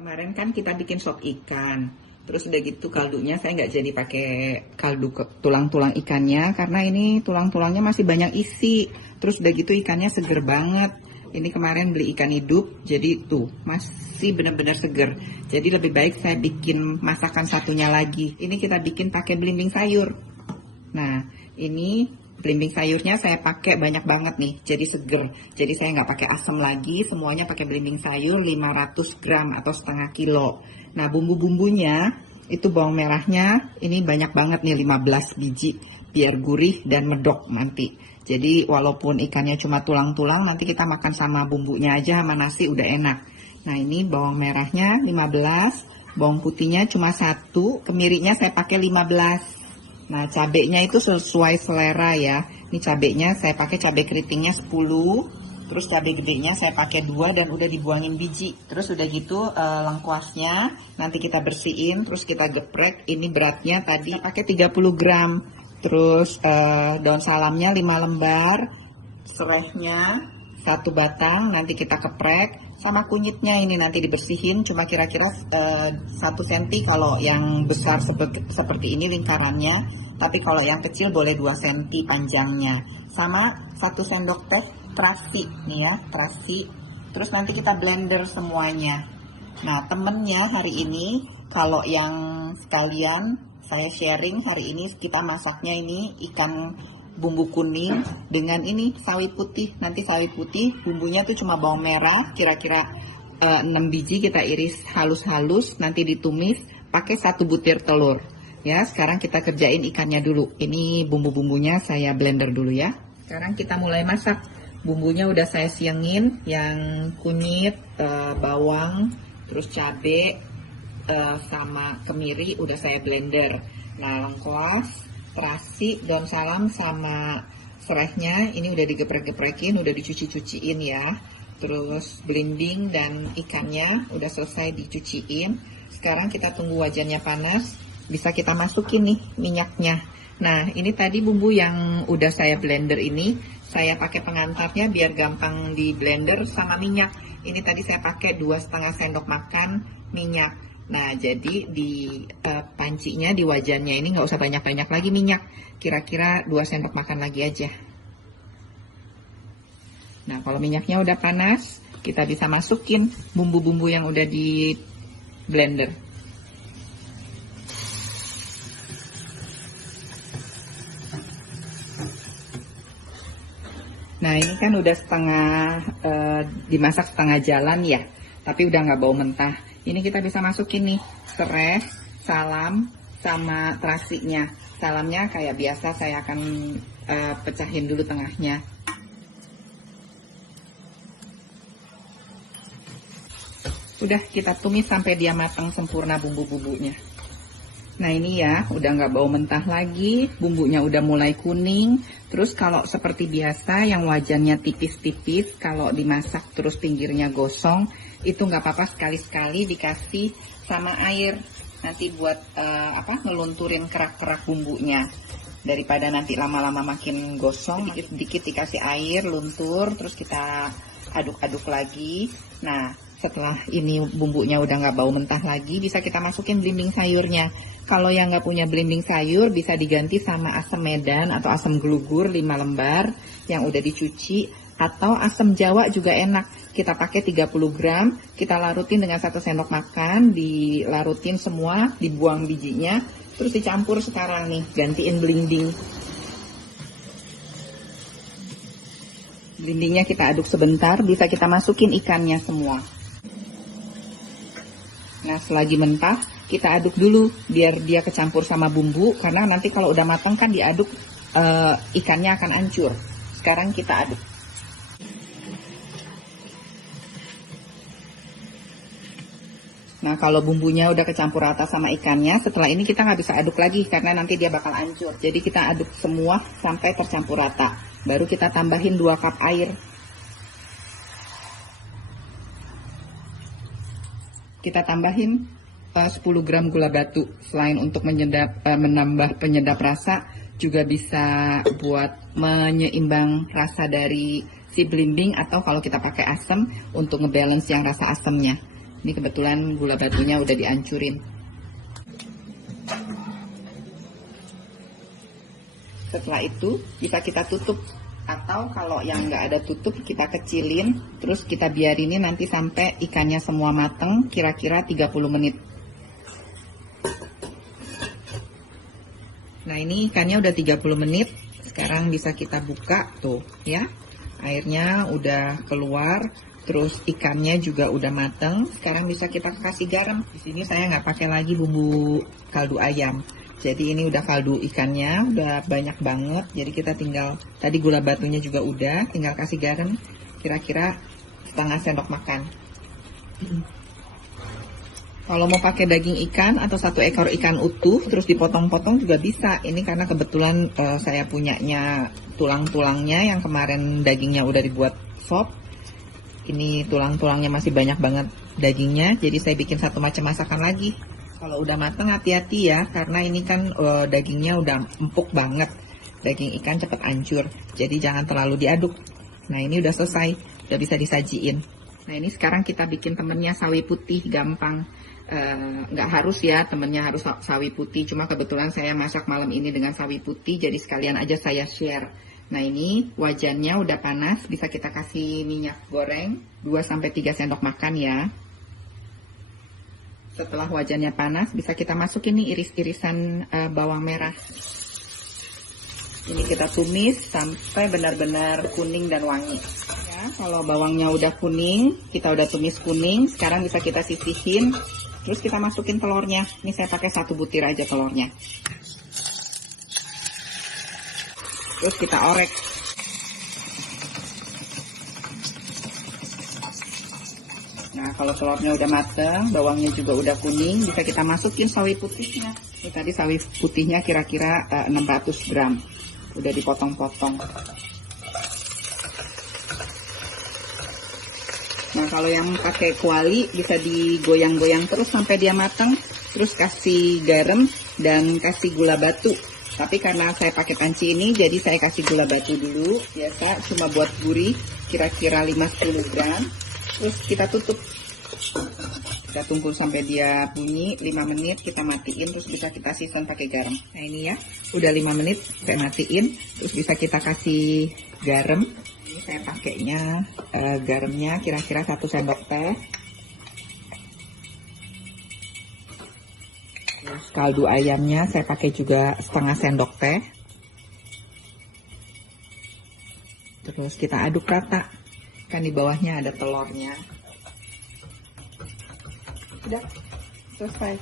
Kemarin kan kita bikin sop ikan, terus udah gitu kaldunya saya nggak jadi pakai kaldu tulang-tulang ikannya karena ini tulang-tulangnya masih banyak isi. Terus udah gitu ikannya seger banget. Ini kemarin beli ikan hidup, jadi tuh masih benar-benar seger. Jadi lebih baik saya bikin masakan satunya lagi. Ini kita bikin pakai belimbing sayur. Nah, ini belimbing sayurnya saya pakai banyak banget nih, jadi seger. Jadi saya nggak pakai asam lagi, semuanya pakai belimbing sayur 500 gram atau setengah kilo. Nah, bumbu-bumbunya itu bawang merahnya ini banyak banget nih, 15 biji, biar gurih dan medok nanti. Jadi walaupun ikannya cuma tulang-tulang, nanti kita makan sama bumbunya aja sama nasi udah enak. Nah, ini bawang merahnya 15, bawang putihnya cuma 1, kemirinya saya pakai 15. Nah, cabenya itu sesuai selera ya. Ini cabenya saya pakai cabai keritingnya 10, terus cabai gedenya saya pakai 2 dan udah dibuangin biji. Terus udah gitu lengkuasnya nanti kita bersihin, terus kita geprek. Ini beratnya tadi pakai 30 gram. Terus daun salamnya 5 lembar, serehnya 1 batang, nanti kita keprek. Sama kunyitnya ini nanti dibersihin, cuma kira-kira 1 cm kalau yang besar seperti ini lingkarannya, tapi kalau yang kecil boleh 2 cm panjangnya. Sama 1 sendok teh terasi nih ya, terasi. Terus nanti kita blender semuanya. Nah, temennya hari ini kalau yang sekalian saya sharing hari ini kita masaknya ini ikan bumbu kuning dengan ini sawi putih. Nanti sawi putih bumbunya tuh cuma bawang merah kira-kira 6 biji kita iris halus-halus, nanti ditumis pakai 1 butir telur. Ya, sekarang kita kerjain ikannya dulu. Ini bumbu-bumbunya saya blender dulu ya. Sekarang kita mulai masak. Bumbunya udah saya siangin, yang kunyit, bawang, terus cabai, sama kemiri udah saya blender. Nah, lengkuas, terasi, daun salam sama serehnya ini udah digeprek-geprekin, udah dicuci-cuciin ya. Terus belimbing dan ikannya udah selesai dicuciin. Sekarang kita tunggu wajannya panas, bisa kita masukin nih minyaknya. Nah, ini tadi bumbu yang udah saya blender ini, saya pakai pengantarnya biar gampang di blender sama minyak. Ini tadi saya pakai 2,5 sendok makan minyak. Nah, jadi di pancinya, di wajannya ini nggak usah banyak-banyak lagi minyak. Kira-kira 2 sendok makan lagi aja. Nah, kalau minyaknya udah panas, kita bisa masukin bumbu-bumbu yang udah di blender. Nah, ini kan udah dimasak setengah jalan ya, tapi udah nggak bau mentah. Ini kita bisa masukin nih sereh, salam, sama terasinya. Salamnya kayak biasa saya akan pecahin dulu tengahnya. Udah kita tumis sampai dia matang sempurna bumbu-bumbunya. Nah, ini ya udah nggak bau mentah lagi, bumbunya udah mulai kuning. Terus kalau seperti biasa yang wajannya tipis-tipis, kalau dimasak terus pinggirnya gosong, itu nggak apa-apa, sekali-sekali dikasih sama air. Nanti buat ngelunturin kerak-kerak bumbunya. Daripada nanti lama-lama makin gosong, dikit-dikit dikasih air, luntur, terus kita aduk-aduk lagi. Nah, setelah ini bumbunya udah nggak bau mentah lagi, bisa kita masukin belimbing sayurnya. Kalau yang nggak punya belimbing sayur, bisa diganti sama asam medan atau asam gelugur 5 lembar yang udah dicuci, atau asam jawa juga enak. Kita pakai 30 gram, kita larutin dengan 1 sendok makan, dilarutin semua, dibuang bijinya, terus dicampur sekarang nih, gantiin belimbing. Belimbingnya kita aduk sebentar, bisa kita masukin ikannya semua. Nah, selagi mentah, kita aduk dulu biar dia kecampur sama bumbu, karena nanti kalau udah matang kan diaduk ikannya akan hancur. Sekarang kita aduk. Nah, kalau bumbunya udah kecampur rata sama ikannya, setelah ini kita nggak bisa aduk lagi karena nanti dia bakal hancur. Jadi kita aduk semua sampai tercampur rata. Baru kita tambahin 2 cup air. Kita tambahin 10 gram gula batu. Selain untuk menambah penyedap rasa, juga bisa buat menyeimbang rasa dari si belimbing, atau kalau kita pakai asam untuk ngebalance yang rasa asamnya. Ini kebetulan gula batunya udah dihancurin. Setelah itu bisa kita tutup, atau kalau yang nggak ada tutup kita kecilin, terus kita biarin nanti sampai ikannya semua mateng, kira-kira 30 menit. Nah ini ikannya udah 30 menit, sekarang bisa kita buka tuh ya, airnya udah keluar, terus ikannya juga udah mateng. Sekarang bisa kita kasih garam. Di sini saya nggak pakai lagi bumbu kaldu ayam. Jadi ini udah kaldu ikannya, udah banyak banget. Jadi kita tinggal, tadi gula batunya juga udah, tinggal kasih garam kira-kira setengah sendok makan. Kalau mau pakai daging ikan atau 1 ekor ikan utuh terus dipotong-potong juga bisa. Ini karena kebetulan saya punyanya tulang-tulangnya, yang kemarin dagingnya udah dibuat sop. Ini tulang-tulangnya masih banyak banget dagingnya, jadi saya bikin satu macam masakan lagi. Kalau udah mateng hati-hati ya, karena ini kan dagingnya udah empuk banget. Daging ikan cepet hancur, jadi jangan terlalu diaduk. Nah ini udah selesai, udah bisa disajiin. Nah ini sekarang kita bikin temennya sawi putih, gampang. Nggak harus ya temennya harus sawi putih, cuma kebetulan saya masak malam ini dengan sawi putih, jadi sekalian aja saya share. Nah ini wajannya udah panas, bisa kita kasih minyak goreng 2-3 sendok makan ya. Setelah wajannya panas, bisa kita masukin nih iris-irisan bawang merah. Ini kita tumis sampai benar-benar kuning dan wangi. Ya, kalau bawangnya udah kuning, kita udah tumis kuning, sekarang bisa kita sisihin. Terus kita masukin telurnya. Ini saya pakai 1 butir aja telurnya. Terus kita orek. Nah, kalau telurnya udah mateng, bawangnya juga udah kuning, bisa kita masukin sawi putihnya. Ini tadi sawi putihnya kira-kira 600 gram. Udah dipotong-potong. Nah, kalau yang pakai kuali bisa digoyang-goyang terus sampai dia matang. Terus kasih garam dan kasih gula batu. Tapi karena saya pakai panci ini, jadi saya kasih gula batu dulu. Biasa cuma buat gurih, kira-kira 5-10 gram. Terus kita tutup, kita tunggu sampai dia bunyi 5 menit, kita matiin, terus bisa kita season pakai garam. Nah ini ya, udah 5 menit saya matiin, terus bisa kita kasih garam. Ini saya pakainya garamnya kira-kira 1 sendok teh. Terus kaldu ayamnya saya pakai juga setengah sendok teh. Terus kita aduk rata. Kan di bawahnya ada telurnya. Udah selesai.